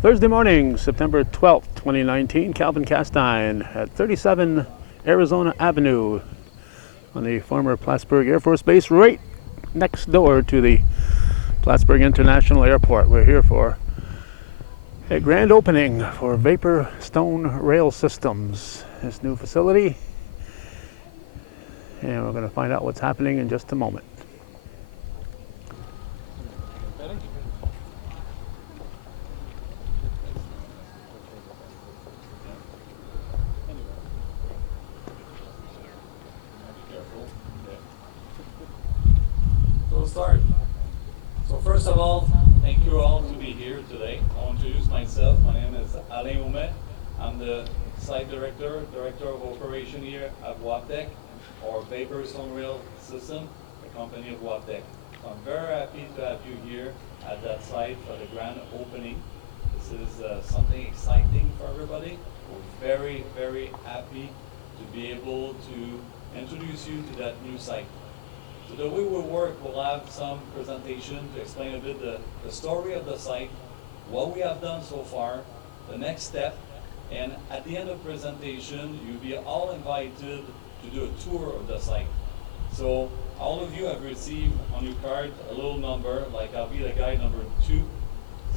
Thursday morning, September 12th, 2019, Calvin Castine at 37 Arizona Avenue on the former Plattsburgh Air Force Base, right next door to the Plattsburgh International Airport. We're here for a grand opening for Vapor Stone Rail Systems, this new facility, and we're going to find out what's happening in just a moment. We'll start. So first of all, thank you all to be here today. I want to introduce myself. My name is Alain Oumet. I'm the site director of operation here at Waptec, or Vapor Stone Rail System, the company of Waptec. So I'm very happy to have you here at that site for the grand opening. This is something exciting for everybody. We're very, very happy to be able to introduce you to that new site. So the way we'll work, we'll have some presentation to explain a bit the story of the site, what we have done so far, the next step, and at the end of the presentation, you'll be all invited to do a tour of the site. So all of you have received on your card a little number, like I'll be the guy number 2.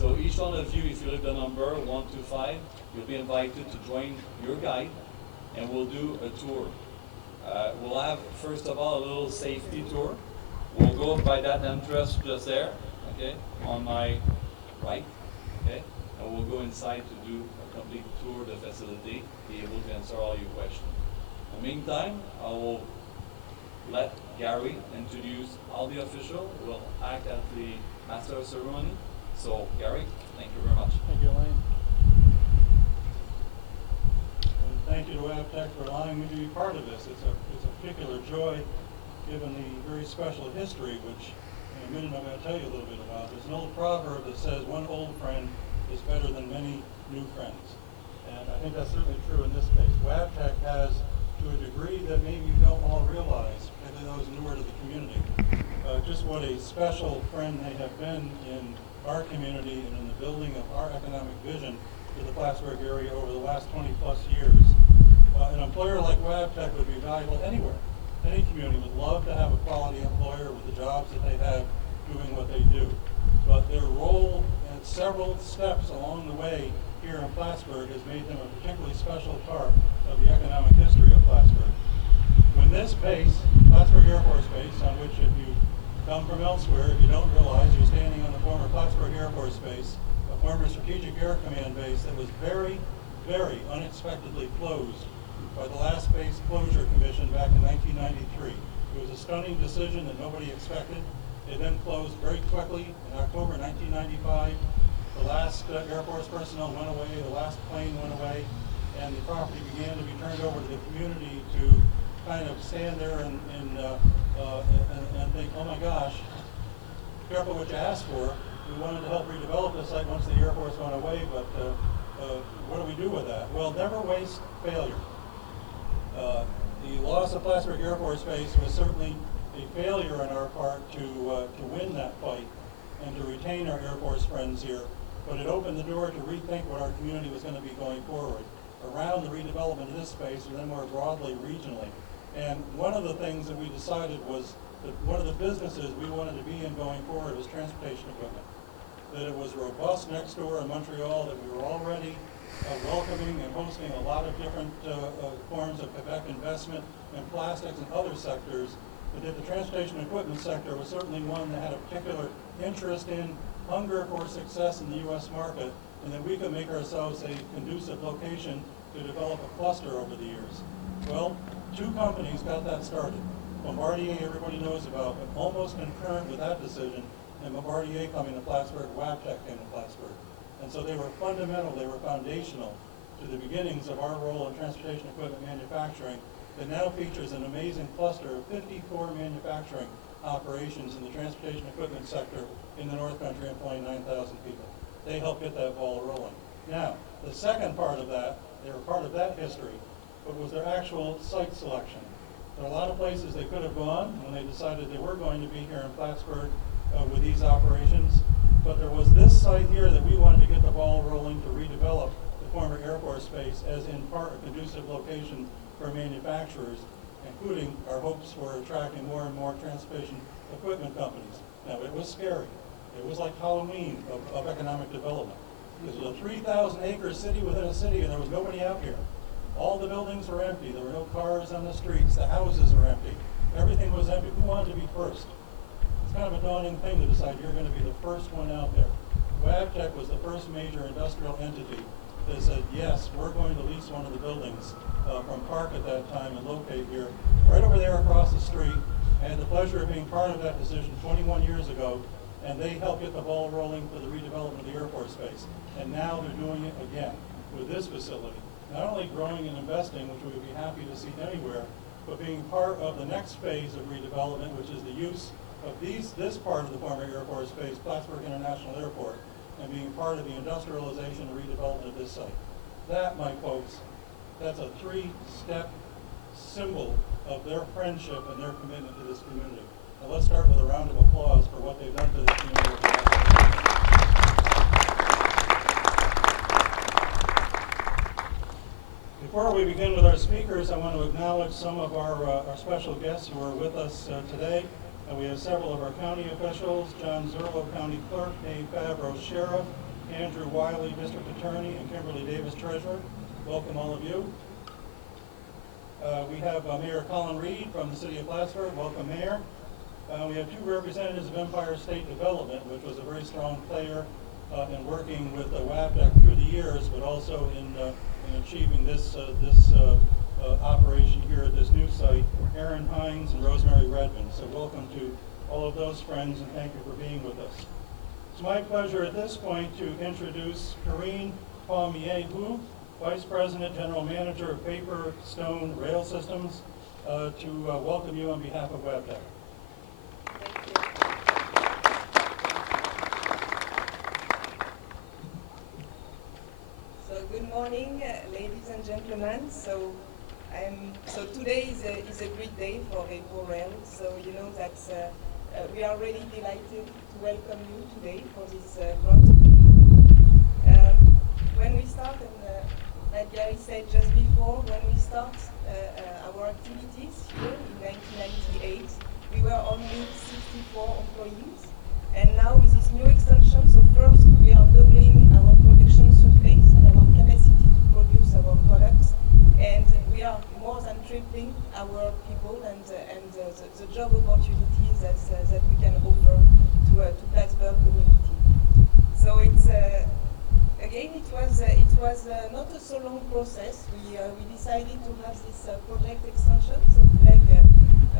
So each one of you, if you leave the number 1 to 5, you'll be invited to join your guide, and we'll do a tour. We'll have, first of all, a little safety tour. We'll go by that entrance just there, okay, on my right, okay, and we'll go inside to do a complete tour of the facility, be able to answer all your questions. In the meantime, I will let Gary introduce all the officials. We'll act as the master of ceremony. So, Gary, thank you very much. Thank you, Elaine. Thank you to Waptec for allowing me to be part of this. It's a particular joy, given the very special history, which in a minute I'm going to tell you a little bit about. There's an old proverb that says, one old friend is better than many new friends. And I think that's certainly true in this case. Waptec has, to a degree that maybe you don't all realize, maybe those newer to the community, just what a special friend they have been in our community and in the building of our economic vision to the Plattsburgh area over the last 20 plus years. An employer like Waptec would be valuable anywhere. Any community would love to have a quality employer with the jobs that they have doing what they do. But their role at several steps along the way here in Plattsburgh has made them a particularly special part of the economic history of Plattsburgh. When this base, Plattsburgh Air Force Base, on which if you come from elsewhere, if you don't realize you're standing on the former Plattsburgh Air Force Base, a former Strategic Air Command base that was very, very unexpectedly closed by the last base closure commission back in 1993. It was a stunning decision that nobody expected. It then closed very quickly in October 1995. The last Air Force personnel went away, the last plane went away, and the property began to be turned over to the community to kind of stand there and think, oh my gosh, careful what you ask for. We wanted to help redevelop the site once the Air Force went away, but what do we do with that? Well, never waste failure. The loss of Plattsburgh Air Force Base was certainly a failure on our part to win that fight and to retain our Air Force friends here, but it opened the door to rethink what our community was going to be going forward around the redevelopment of this space and then more broadly regionally. And one of the things that we decided was that one of the businesses we wanted to be in going forward was transportation equipment. That it was robust next door in Montreal, that we were already welcoming and hosting a lot of different forms of Quebec investment in plastics and other sectors, but that the transportation equipment sector was certainly one that had a particular interest in hunger for success in the U.S. market, and that we could make ourselves a conducive location to develop a cluster over the years. Well, 2 companies got that started. Bombardier, everybody knows about, but almost concurrent with that decision, and Bombardier coming to Plattsburgh, Waptec came to Plattsburgh. And so they were fundamental, they were foundational to the beginnings of our role in transportation equipment manufacturing that now features an amazing cluster of 54 manufacturing operations in the transportation equipment sector in the North Country, employing 9,000 people. They helped get that ball rolling. Now, the second part of that, they were part of that history, but was their actual site selection. There are a lot of places they could have gone when they decided they were going to be here in Plattsburgh, with these operations. But there was this site here that we wanted to get the ball rolling to redevelop the former Air Force Base as in part a conducive location for manufacturers, including our hopes for attracting more and more transportation equipment companies. Now, it was scary. It was like Halloween of economic development. This was a 3,000-acre city within a city, and there was nobody out here. All the buildings were empty. There were no cars on the streets. The houses were empty. Everything was empty. Who wanted to be first? It's kind of a daunting thing to decide you're going to be the first one out there. Wabtec was the first major industrial entity that said, yes, we're going to lease one of the buildings from Park at that time and locate here, right over there across the street. I had the pleasure of being part of that decision 21 years ago, and they helped get the ball rolling for the redevelopment of the Air Force Base. And now they're doing it again with this facility. Not only growing and investing, which we would be happy to see anywhere, but being part of the next phase of redevelopment, which is the use of this part of the former Air Force Base, Plattsburgh International Airport, and being part of the industrialization and redevelopment of this site. That, my folks, that's a 3-step symbol of their friendship and their commitment to this community. Now let's start with a round of applause for what they've done to this community. Before we begin with our speakers, I want to acknowledge some of our special guests who are with us today. We have several of our county officials: John Zerlo, County Clerk; Dave Favreau, Sheriff; Andrew Wiley, District Attorney; and Kimberly Davis, Treasurer. Welcome, all of you. We have Mayor Colin Reed from the City of Plattsburgh. Welcome, Mayor. We have 2 representatives of Empire State Development, which was a very strong player in working with Wabtec through the years, but also in achieving this operation here at this new site, Aaron Hines and Rosemary Redmond. So welcome to all of those friends, and thank you for being with us. It's my pleasure at this point to introduce Karine Palmier-Hu, Vice President, General Manager of Paper Stone Rail Systems, to welcome you on behalf of Wabtec. Good morning, ladies and gentlemen. So today is a great day for Vapo Rail. So you know that we are really delighted to welcome you today for this grand opening. When we start, and like Gary said just before, when we start our activities here in 1998, we were only 64 employees, and now with this new extension, so first we are doubling our production surface and our capacity to produce our products, and we are more than tripling our people and the job opportunities that we can offer to Plattsburgh community. So it's again, it was not a so long process. We decided to have this project extension. So Peck, I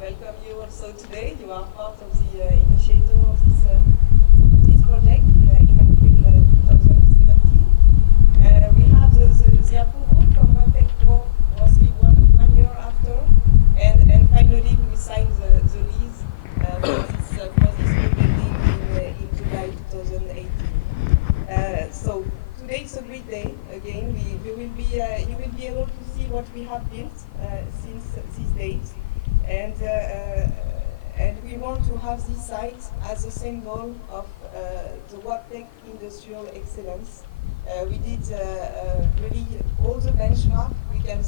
welcome you also today. You are part of the initiator of this project in April 2017. We have the approval from Wabtec Board roughly one year after, and finally we signed the lease for this new building in July 2018. So today is a great day. Again, you will be able to see what we have built since this date, and we want to have this site as a symbol of the Wabtec industrial excellence. We did really all the benchmark we can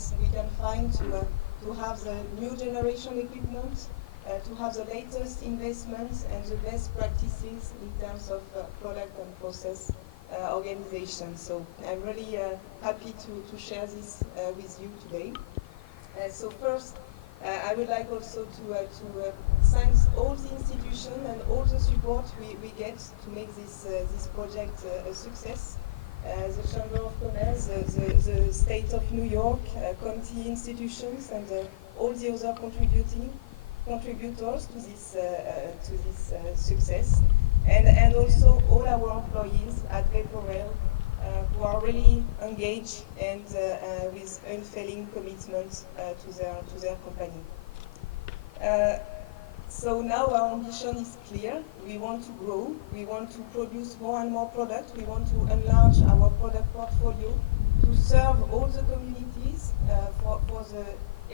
find to have the new generation equipment, to have the latest investments and the best practices in terms of product and process organization. So I'm really happy to share this with you today. So first, I would like also to thank all the institutions and all the support we get to make this project a success. The Chamber of Commerce, the State of New York, county institutions, and all the other contributors to this success. And also all our employees at VaporRail who are really engaged and with unfailing commitment to their company. So now our ambition is clear. We want to grow. We want to produce more and more products. We want to enlarge our product portfolio to serve all the communities for the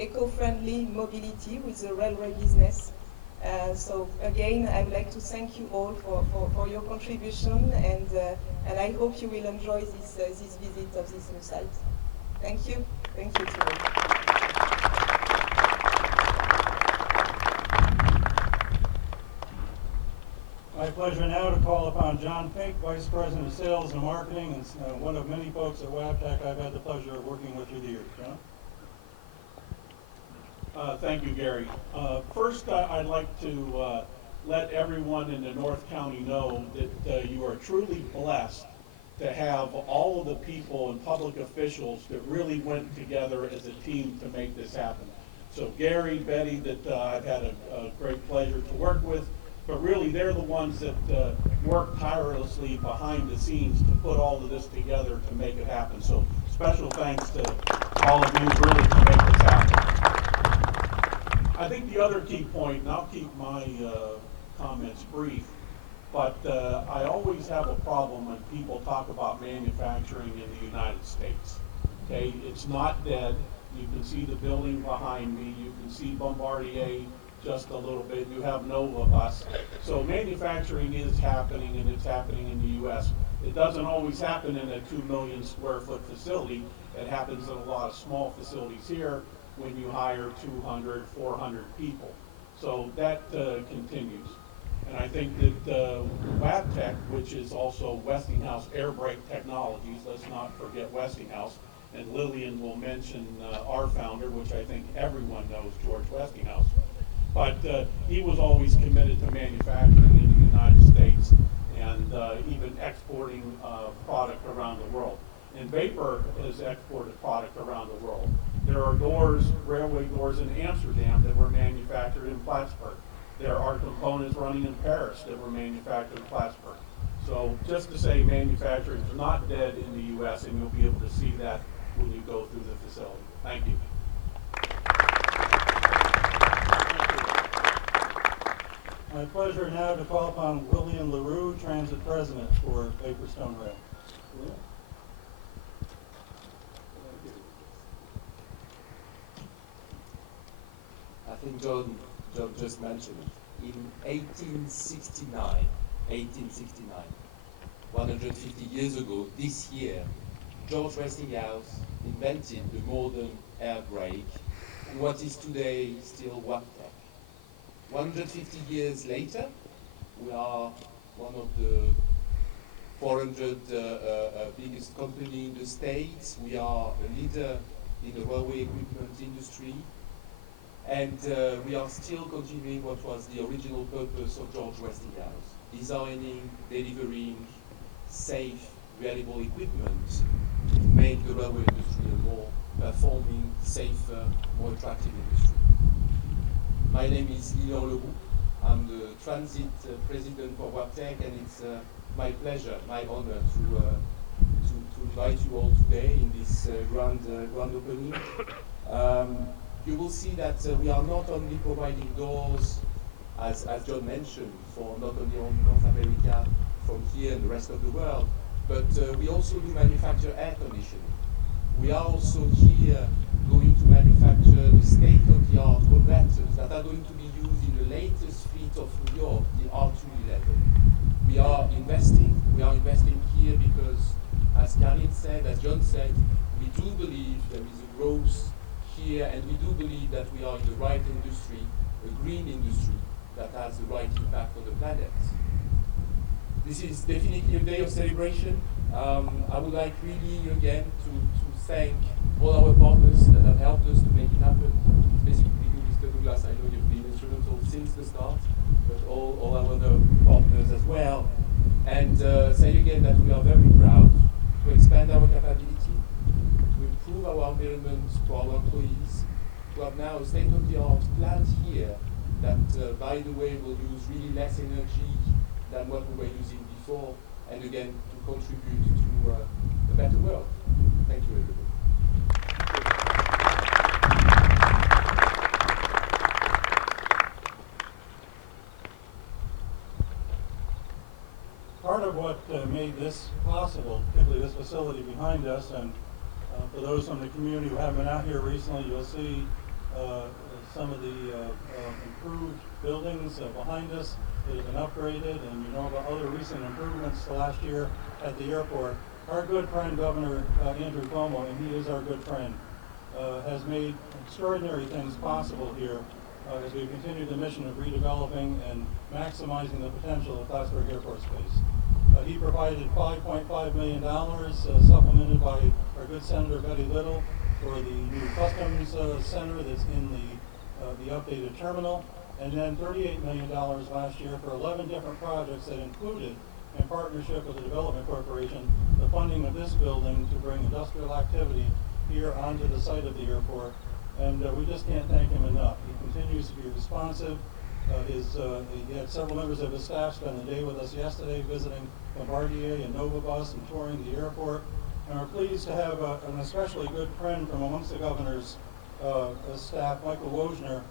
eco-friendly mobility with the railway business. So again, I would like to thank you all for your contribution, and I hope you will enjoy this visit of this new site. Thank you. Thank you to all. My pleasure now to call upon John Peck, Vice President of Sales and Marketing, and one of many folks at Wabtec I've had the pleasure of working with through the years. John? Thank you, Gary. First, I'd like to let everyone in the North County know that you are truly blessed to have all of the people and public officials that really went together as a team to make this happen. So Gary, Betty, that I've had a great pleasure to work with, but really they're the ones that work tirelessly behind the scenes to put all of this together to make it happen. So special thanks to all of you really to make this happen. I think the other key point, and I'll keep my comments brief, but I always have a problem when people talk about manufacturing in the United States. Okay, it's not dead. You can see the building behind me. You can see Bombardier just a little bit. You have Nova Bus. So manufacturing is happening, and it's happening in the U.S. It doesn't always happen in a 2 million square foot facility. It happens in a lot of small facilities here when you hire 200, 400 people. So that continues. And I think that Wabtec, which is also Westinghouse Air Brake Technologies, let's not forget Westinghouse, and Lillian will mention our founder, which I think everyone knows, George Westinghouse. But he was always committed to manufacturing in the United States and even exporting product around the world. And Vapor has exported product around the world. There are doors, railway doors in Amsterdam that were manufactured in Plattsburgh. There are components running in Paris that were manufactured in Plattsburgh. So just to say manufacturing is not dead in the U.S., and you'll be able to see that when you go through the facility. Thank you. My pleasure now to call upon William LaRue, Transit President for Vaporstone Rail. William? I think John just mentioned it. In 1869, 150 years ago, this year, George Westinghouse invented the modern air brake, and what is today still Wabtec. 150 years later, we are one of the 400 biggest company in the States. We are a leader in the railway equipment industry. And we are still continuing what was the original purpose of George Westinghouse, designing, delivering safe, reliable equipment to make the railway industry a more performing, safer, more attractive industry. My name is Leon Leroux. I'm the transit president for Wabtec, and it's my pleasure, my honor to invite you all today in this grand opening. You will see that we are not only providing doors, as John mentioned, for not only on North America, from here and the rest of the world, but we also do manufacture air conditioning. We are also here going to manufacture the state-of-the-art converters that are going to be used in the latest fleet of New York, the R211. We are investing here because, as Karin said, as John said, we do believe there is a growth here, and we do believe that we are in the right industry, a green industry that has the right impact on the planet. This is definitely a day of celebration. I would like really again to thank all our partners that have helped us to make it happen. Specifically you, Mr. Douglas, I know you've been instrumental since the start, but all our other partners as well. And say again that we are very proud to expand our capability, to improve our environment for our employees, to have now a state-of-the-art plant here that, by the way, will use really less energy than what we were using before, and again, to contribute to a better world. Thank you, everybody. Part of what made this possible, particularly this facility behind us, and for those from the community who haven't been out here recently, you'll see some of the improved buildings behind us that have been upgraded, and you know about other recent improvements last year at the airport. Our good friend, Governor Andrew Cuomo, and he is our good friend, has made extraordinary things possible here as we continue the mission of redeveloping and maximizing the potential of Plattsburgh Air Force Base. He provided $5.5 million, supplemented by our good Senator Betty Little, for the new Customs Center that's in the updated terminal, and then $38 million last year for 11 different projects that included, in partnership with the Development Corporation, the funding of this building to bring industrial activity here onto the site of the airport. And we just can't thank him enough. He continues to be responsive. He had several members of his staff spend the day with us yesterday visiting Bombardier and Novabus and touring the airport. And we're pleased to have an especially good friend from amongst the governor's staff, Michael Wojner,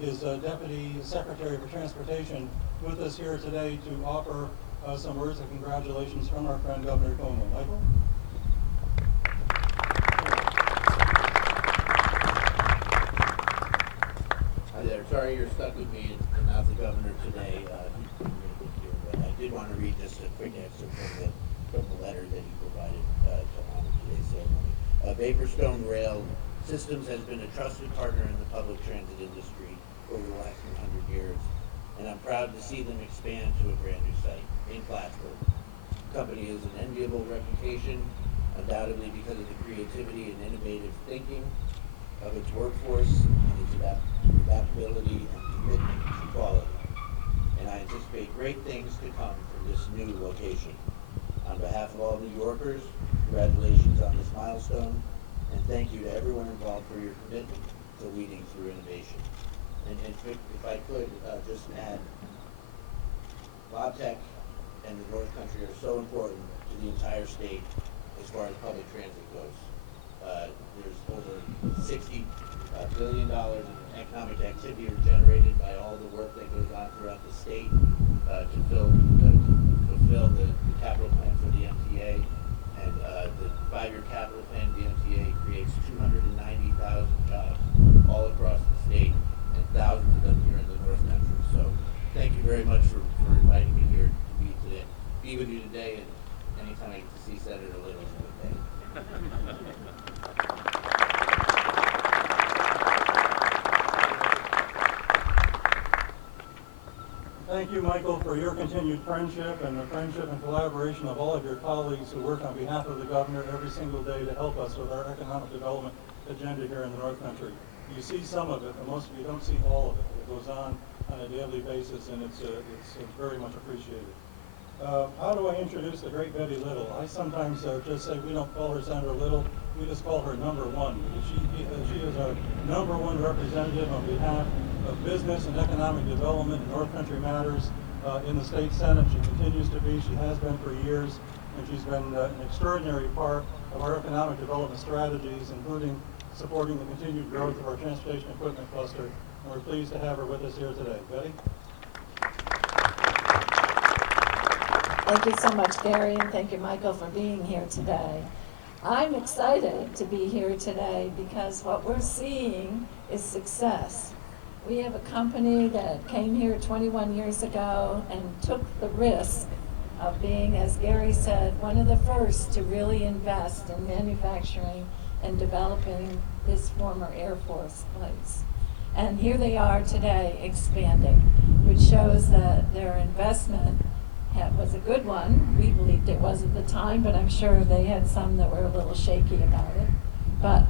his Deputy Secretary for Transportation, with us here today to offer some words of congratulations from our friend Governor Cuomo. Michael? Hi there. Sorry you're stuck with me and not the governor today. He couldn't make it here, but I did want to read just a quick excerpt from the letter that he provided to honor today's ceremony. Vaporstone Rail Systems has been a trusted partner in the public transit industry over the last 100 years, and I'm proud to see them expand to a brand new site in Plattsburgh. The company has an enviable reputation, undoubtedly because of the creativity and innovative thinking of its workforce and its adaptability and commitment to quality. And I anticipate great things to come from this new location. On behalf of all New Yorkers, congratulations on this milestone, and thank you to everyone involved for your commitment to leading through innovation. And if I could just add, Tech and the North Country are so important to the entire state as far as public transit goes. There's over $60 billion in economic activity are generated by all the work that goes on throughout the state to fulfill the capital plan for the MTA. And the 5-year capital plan of the MTA creates 290,000 jobs all across the state, and thousands of them here in the North Country. So thank you very much for inviting me here to be with you today, and anytime I get to see Senator Little is a good day. Thank you, Michael, for your continued friendship and the friendship and collaboration of all of your colleagues who work on behalf of the governor every single day to help us with our economic development agenda here in the North Country. You see some of it, but most of you don't see all of it. It goes on a daily basis, and it's very much appreciated. How do I introduce the great Betty Little? I sometimes just say we don't call her Senator Little, we just call her number one. She is our number one representative on behalf of business and economic development in North Country matters in the state Senate. She continues to be, she has been for years, and she's been an extraordinary part of our economic development strategies, including supporting the continued growth of our transportation equipment cluster. And we're pleased to have her with us here today. Betty? Thank you so much, Gary, and thank you, Michael, for being here today. I'm excited to be here today because what we're seeing is success. We have a company that came here 21 years ago and took the risk of being, as Gary said, one of the first to really invest in manufacturing and developing this former Air Force place. And here they are today expanding, which shows that their investment was a good one. We believed it was at the time, but I'm sure they had some that were a little shaky about it. But,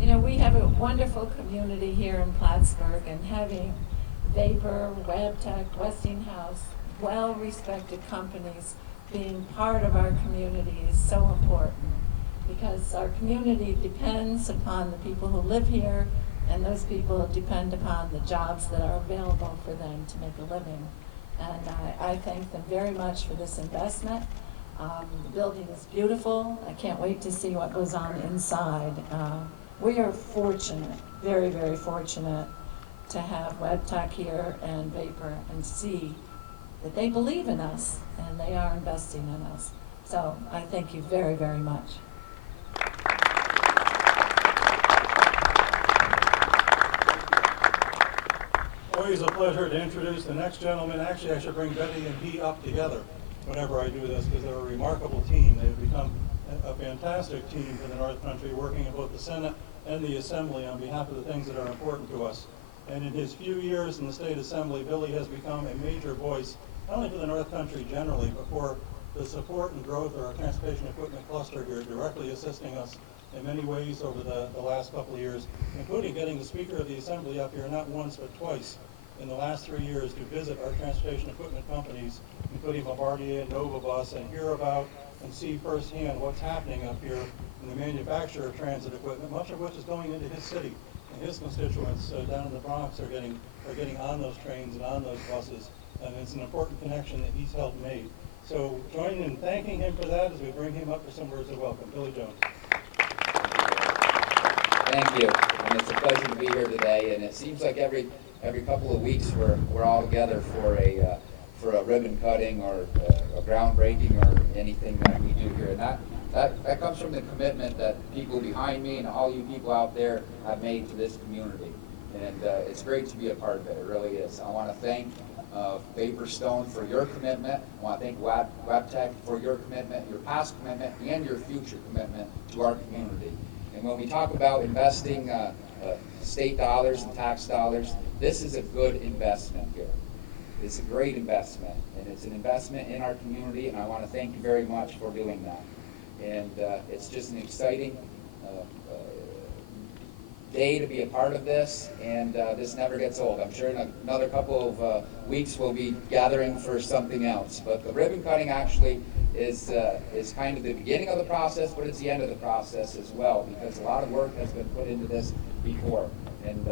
you know, we have a wonderful community here in Plattsburgh, and having Vapor, WebTech, Westinghouse, well-respected companies being part of our community is so important, because our community depends upon the people who live here, and those people depend upon the jobs that are available for them to make a living. And I thank them very much for this investment. The building is beautiful. I can't wait to see what goes on inside. We are fortunate, very, very fortunate, to have WebTech here and Vapor and see that they believe in us and they are investing in us. So I thank you very, very much. always a pleasure to introduce the next gentleman. Actually, I should bring Betty and he up together whenever I do this because they're a remarkable team. They've become a fantastic team for the North Country, working in both the Senate and the Assembly on behalf of the things that are important to us. And in his few years in the State Assembly, Billy has become a major voice, not only for the North Country generally, but for the support and growth of our transportation equipment cluster here, directly assisting us in many ways over the last couple of years, including getting the Speaker of the Assembly up here not once but twice in the last 3 years to visit our transportation equipment companies, including Bombardier and Nova Bus, and hear about and see firsthand what's happening up here in the manufacture of transit equipment, much of which is going into his city. And his constituents down in the Bronx are getting on those trains and on those buses, and it's an important connection that he's helped make. So join in thanking him for that as we bring him up for some words of welcome. Billy Jones. Thank you, and it's a pleasure to be here today. And it seems like every couple of weeks we're all together for a ribbon cutting or a groundbreaking or anything that we do here. And that comes from the commitment that people behind me and all you people out there have made to this community. And it's great to be a part of it. It really is. I want to thank Vapor Stone for your commitment. I want to thank WebTech for your commitment, your past commitment, and your future commitment to our community. And when we talk about investing state dollars and tax dollars, this is a good investment here. It's a great investment, and it's an investment in our community, and I want to thank you very much for doing that. And it's just an exciting day to be a part of this, and this never gets old. I'm sure in another couple of weeks we'll be gathering for something else. But the ribbon cutting actually is kind of the beginning of the process, but it's the end of the process as well, because a lot of work has been put into this before. And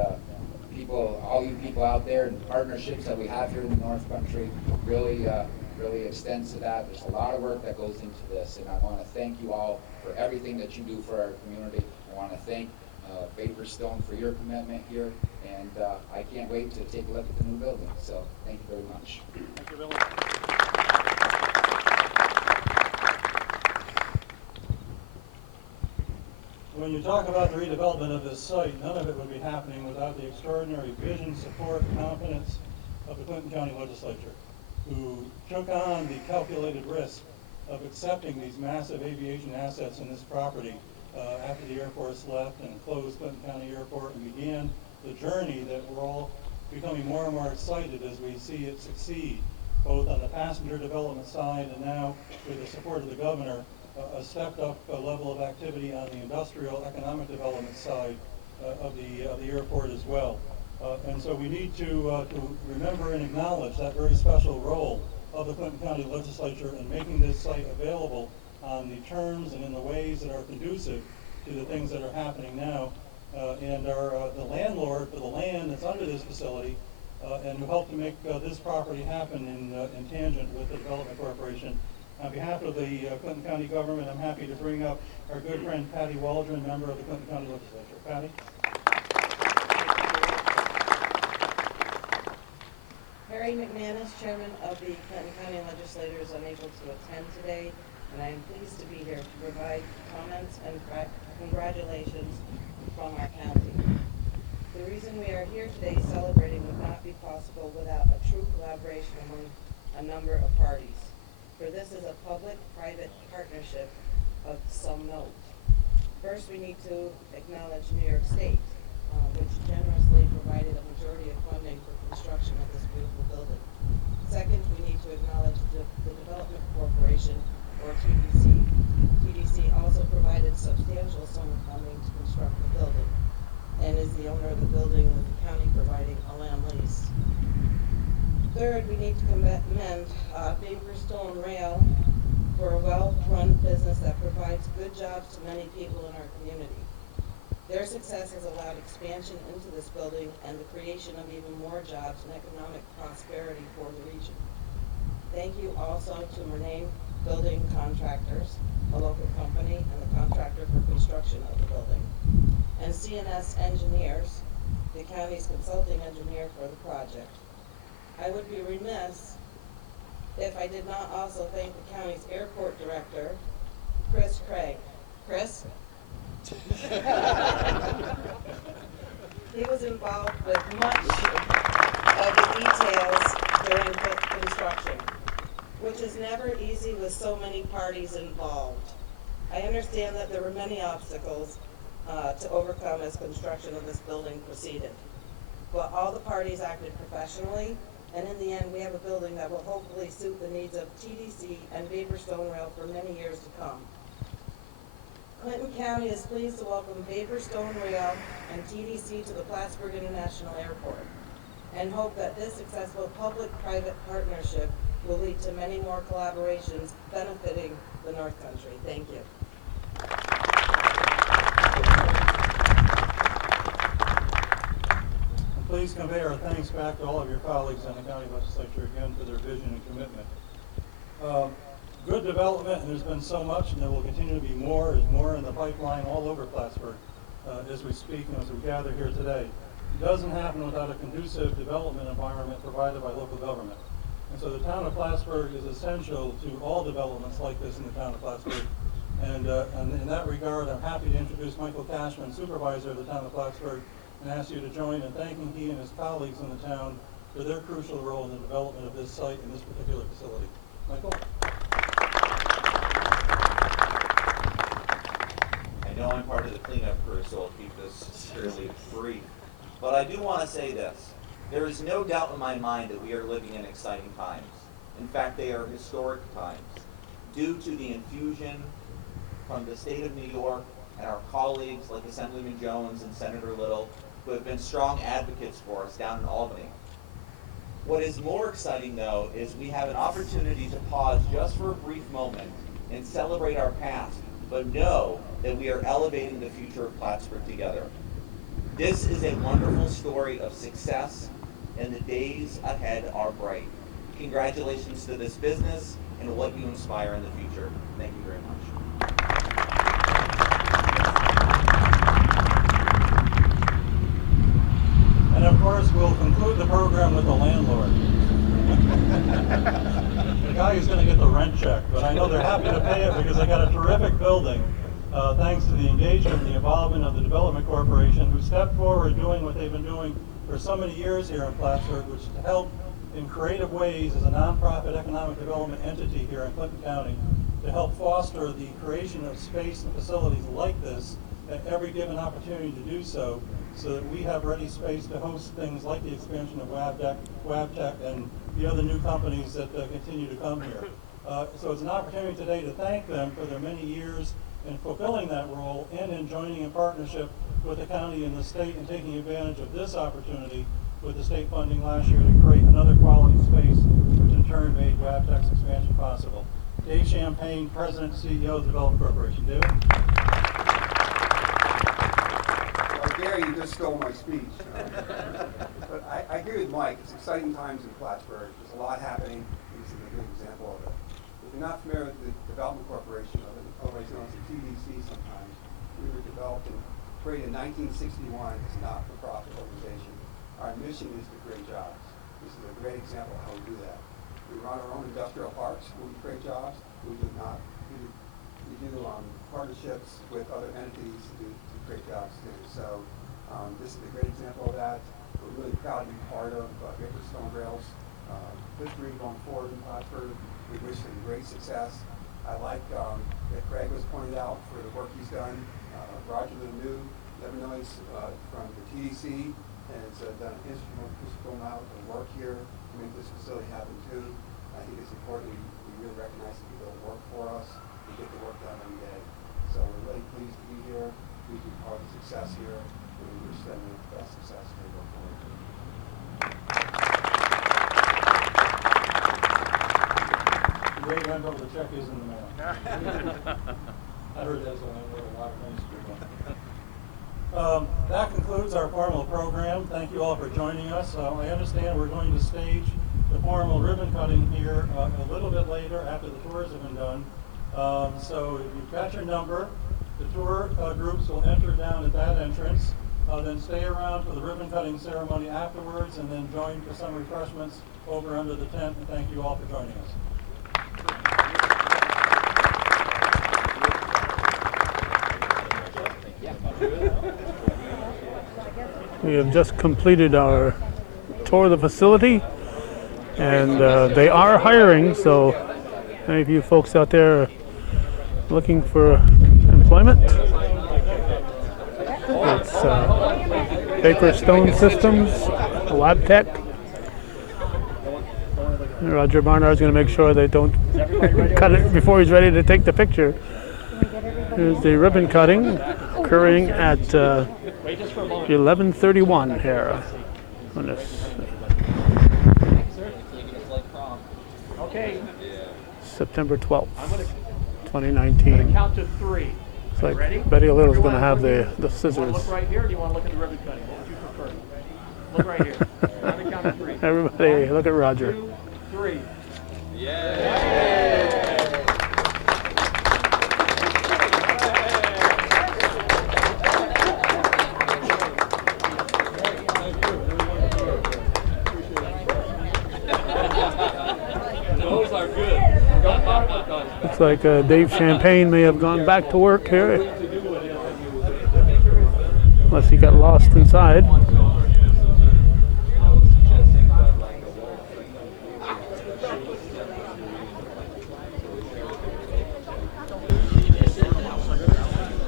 all you people out there, and the partnerships that we have here in the North Country really extends to that. There's a lot of work that goes into this, and I want to thank you all for everything that you do for our community. I want to thank Vapor Stone for your commitment here, and I can't wait to take a look at the new building. So thank you very much. Thank you, Billy. When you talk about the redevelopment of this site, none of it would be happening without the extraordinary vision, support, and confidence of the Clinton County Legislature, who took on the calculated risk of accepting these massive aviation assets in this property after the Air Force left and closed Clinton County Airport, and began the journey that we're all becoming more and more excited as we see it succeed, both on the passenger development side and now with the support of the governor, a stepped up level of activity on the industrial economic development side of the airport as well. And so we need to remember and acknowledge that very special role of the Clinton County Legislature in making this site available on the terms and in the ways that are conducive to the things that are happening now. And the landlord for the land that's under this facility and who helped to make this property happen in tangent with the Development Corporation. On behalf of the Clinton County government, I'm happy to bring up our good friend Patty Waldron, member of the Clinton County Legislature. Patty? Harry McManus, Chairman of the Clinton County Legislature, is unable to attend today, and I am pleased to be here to provide comments and congratulations from our county. The reason we are here today celebrating would not be possible without a true collaboration among a number of parties. For this is a public-private partnership of some note. First, we need to acknowledge New York State, which generously provided a majority of funding for construction of this beautiful building. Second, we need to acknowledge the Development Corporation, or TDC. TDC also provided substantial sum of funding to construct the building, and is the owner of the building, with the county providing a land lease. Third, we need to commend Vapor Stone Rail for a well-run business that provides good jobs to many people in our community. Their success has allowed expansion into this building and the creation of even more jobs and economic prosperity for the region. Thank you also to Renee Building Contractors, a local company and the contractor for construction of the building, and CNS Engineers, the county's consulting engineer for the project. I would be remiss if I did not also thank the county's airport director, Chris Craig. Chris? He was involved with much of the details during construction, which is never easy with so many parties involved. I understand that there were many obstacles to overcome as construction of this building proceeded. But all the parties acted professionally, and in the end, we have a building that will hopefully suit the needs of TDC and Vapor Stone Rail for many years to come. Clinton County is pleased to welcome Vapor Stone Rail and TDC to the Plattsburgh International Airport, and hope that this successful public-private partnership will lead to many more collaborations benefiting the North Country. Thank you. Please convey our thanks back to all of your colleagues in the county legislature again for their vision and commitment. Good development, and there's been so much, and there will continue to be more. There's more in the pipeline all over Plattsburgh as we speak and as we gather here today. It doesn't happen without a conducive development environment provided by local government. And so the town of Plattsburgh is essential to all developments like this in the town of Plattsburgh. And in that regard, I'm happy to introduce Michael Cashman, supervisor of the town of Plattsburgh, and ask you to join in thanking he and his colleagues in the town for their crucial role in the development of this site and this particular facility. Michael? I know I'm part of the cleanup crew, so I'll keep this fairly brief. But I do want to say this. There is no doubt in my mind that we are living in exciting times. In fact, they are historic times due to the infusion from the state of New York and our colleagues like Assemblyman Jones and Senator Little, who have been strong advocates for us down in Albany. What is more exciting, though, is we have an opportunity to pause just for a brief moment and celebrate our past, but know that we are elevating the future of Plattsburgh together. This is a wonderful story of success, and the days ahead are bright. Congratulations to this business and what you inspire in the future. Thank you very much. And of course, we'll conclude the program with the landlord. The guy who's going to get the rent check, but I know they're happy to pay it because they got a terrific building, thanks to the engagement and the involvement of the Development Corporation, who stepped forward doing what they've been doing for so many years here in Plattsburgh, which is to help in creative ways as a nonprofit economic development entity here in Clinton County to help foster the creation of space and facilities like this at every given opportunity to do so, so that we have ready space to host things like the expansion of WABTEC and the other new companies that continue to come here. So it's an opportunity today to thank them for their many years in fulfilling that role and in joining in partnership with the county and the state and taking advantage of this opportunity with the state funding last year to create another quality space, which in turn made WABTEC's expansion possible. Dave Champagne, President and CEO of the Development Corporation. David? Gary, you just stole my speech. But I agree with Mike. It's exciting times in Plattsburgh. There's a lot happening. This is a good example of it. If you're not familiar with the Development Corporation, otherwise known as the TDC sometimes, we were developed and created in 1961 as a not-for-profit organization. Our mission is to create jobs. This is a great example of how we do that. We run our own industrial parks where we create jobs. We do not. We do partnerships with other entities to create jobs too. So this is a great example of that. We're really proud to be part of Vapor Stone Rail's history going forward in Plattsburgh. We wish him great success. I like that Craig was pointed out for the work he's done. Roger Lenew, Illinois, from the TDC, has done an instrumental amount of work here to make this facility happen too. I think it's important we really recognize the people that work for us and get the work done every day. So we're really pleased to be here. We be part of the success here, and we wish them the best success as they go forward. Great handle, the check is in the mail. I heard that as a landlord a lot of things. That concludes our formal program. Thank you all for joining us. I understand we're going to stage the formal ribbon cutting here a little bit later after the tours have been done. So if you've got your number, the tour groups will enter down at that entrance, then stay around for the ribbon cutting ceremony afterwards, and then join for some refreshments over under the tent. And thank you all for joining us. We have just completed our tour of the facility, and they are hiring, so any of you folks out there looking for employment, it's Vapor Stone Systems, Labtech. Roger Barnard's going to make sure they don't cut it before he's ready to take the picture. Here's the ribbon cutting occurring at 11:31 here on this September 12th, 2019. Count to 3. It's like Ready? Betty Little's going to have the scissors. Look right here, or do you want to look at the ribbon cutting? What would you prefer? Look right here. On the count of 3. Everybody, look at Roger. 2, 3. Those are good. Looks like Dave Champagne may have gone back to work here, unless he got lost inside.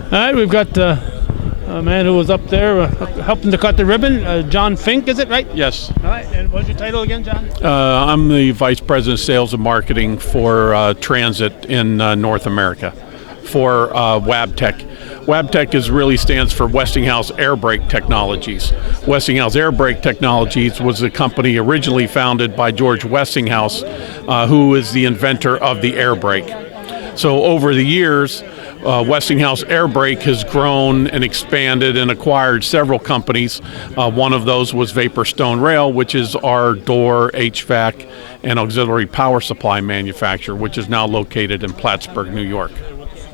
All right, we've got a man who was up there helping to cut the ribbon. John Fink, is it right? Yes. All right, and what's your title again, John? I'm the Vice President of Sales and Marketing for Transit in North America for Wabtec. Wabtec really stands for Westinghouse Air Brake Technologies. Westinghouse Air Brake Technologies was a company originally founded by George Westinghouse, who is the inventor of the air brake. So over the years, Westinghouse Air Brake has grown and expanded and acquired several companies. One of those was Vapor Stone Rail, which is our door, HVAC, and auxiliary power supply manufacturer, which is now located in Plattsburgh, New York.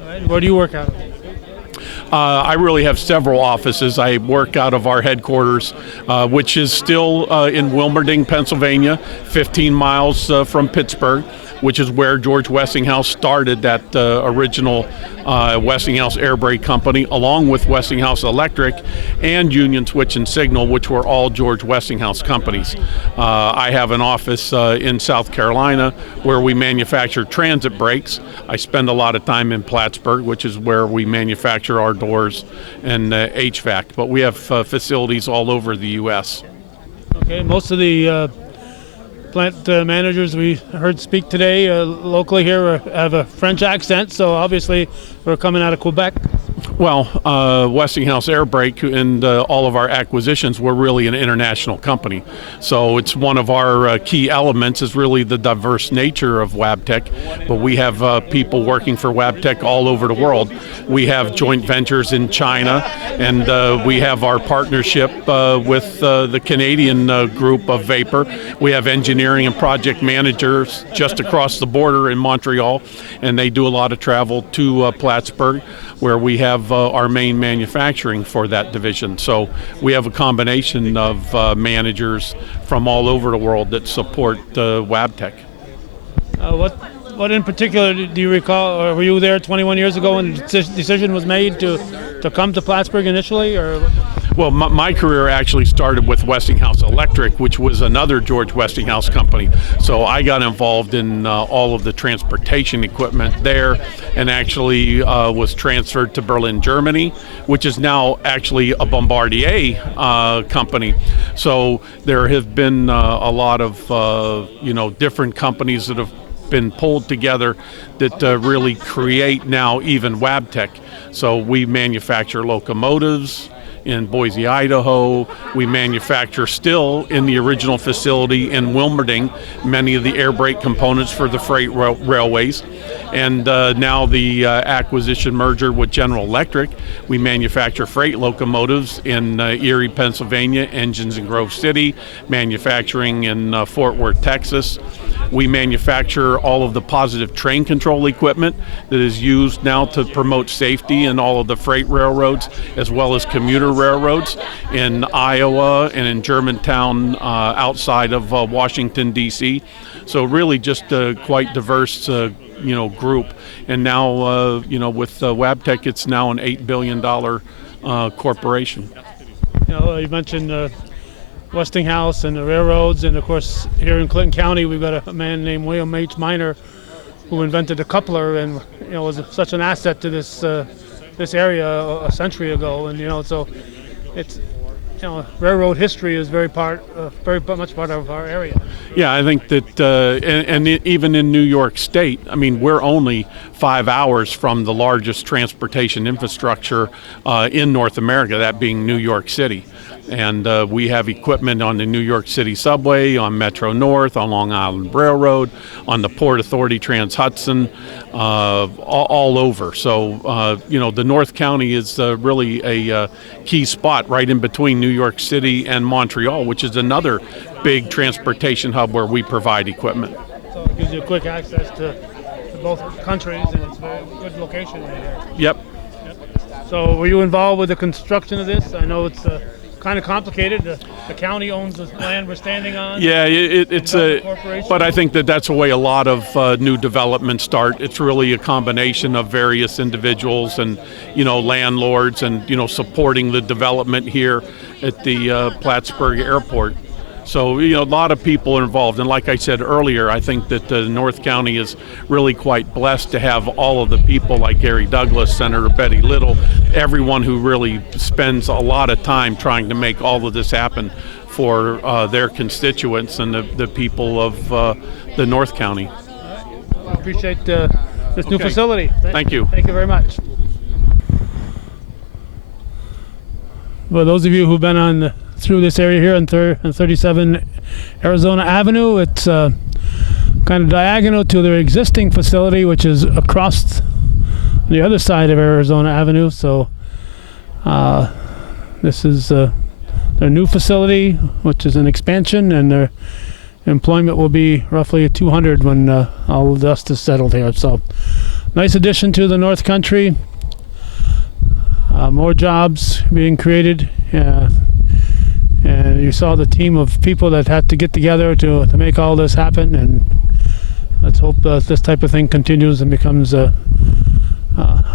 All right, where do you work out of? I really have several offices. I work out of our headquarters, which is still in Wilmerding, Pennsylvania, 15 miles from Pittsburgh, which is where George Westinghouse started that original Westinghouse Air Brake Company, along with Westinghouse Electric and Union Switch and Signal, which were all George Westinghouse companies. I have an office in South Carolina where we manufacture transit brakes. I spend a lot of time in Plattsburgh, which is where we manufacture our doors and HVAC, but we have facilities all over the U.S. Okay, most of the plant managers we heard speak today locally here have a French accent, so obviously we're coming out of Quebec. Well, Westinghouse Air Brake and all of our acquisitions, we're really an international company. So it's one of our key elements is really the diverse nature of Wabtec. But we have people working for Wabtec all over the world. We have joint ventures in China, and we have our partnership with the Canadian group of Vapor. We have engineering and project managers just across the border in Montreal, and they do a lot of travel to Plattsburgh, where we have our main manufacturing for that division. So we have a combination of managers from all over the world that support Wabtec. What in particular do you recall, or were you there 21 years ago when the decision was made to come to Plattsburgh initially? Or? Well, my career actually started with Westinghouse Electric, which was another George Westinghouse company. So I got involved in all of the transportation equipment there, and actually was transferred to Berlin, Germany, which is now actually a Bombardier company. So there have been a lot of different companies that have been pulled together that really create now even Wabtec. So we manufacture locomotives in Boise, Idaho. We manufacture still in the original facility in Wilmerding many of the air brake components for the freight railways. And now the acquisition merger with General Electric, we manufacture freight locomotives in Erie, Pennsylvania, engines in Grove City, manufacturing in Fort Worth, Texas. We manufacture all of the positive train control equipment that is used now to promote safety in all of the freight railroads, as well as commuter railroads in Iowa and in Germantown outside of Washington, D.C. So really just a quite diverse group. And now, with Wabtec, it's now an $8 billion corporation. You mentioned Westinghouse and the railroads, and of course here in Clinton County we've got a man named William H. Miner who invented the coupler, and was such an asset to this area a century ago. And so it's railroad history is very much part of our area. Yeah, I think that, and even in New York State, I mean, we're only 5 hours from the largest transportation infrastructure in North America, that being New York City. And we have equipment on the New York City subway, on Metro North, on Long Island Railroad, on the Port Authority Trans-Hudson, all over. So, the North County is really a key spot right in between New York City and Montreal, which is another big transportation hub where we provide equipment. So it gives you quick access to both countries, and it's a very good location right here. Yep. So were you involved with the construction of this? I know it's kind of complicated. The county owns the land we're standing on. Yeah, it's but I think that's the way a lot of new developments start. It's really a combination of various individuals and landlords and supporting the development here at the Plattsburgh Airport. So a lot of people are involved, and like I said earlier, I think that North County is really quite blessed to have all of the people like Gary Douglas, Senator Betty Little, everyone who really spends a lot of time trying to make all of this happen for their constituents and the people of the North County. I appreciate this new facility. Thank you. Thank you very much. Well, those of you who've been through this area here on 37 Arizona Avenue, it's kind of diagonal to their existing facility, which is across the other side of Arizona Avenue. So this is their new facility, which is an expansion, and their employment will be roughly 200 when all the dust is settled here. So nice addition to the North Country. More jobs being created. And you saw the team of people that had to get together to make all this happen, and let's hope this type of thing continues and becomes a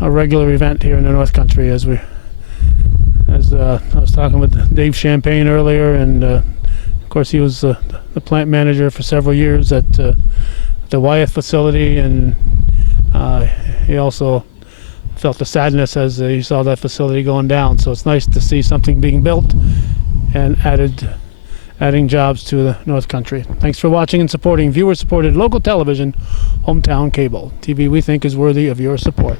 regular event here in the North Country. As I was talking with Dave Champagne earlier, and of course he was the plant manager for several years at the Wyeth facility, and he also felt the sadness as he saw that facility going down. So it's nice to see something being built and adding jobs to the North Country. Thanks for watching and supporting viewer-supported local television, Hometown Cable. TV we think is worthy of your support.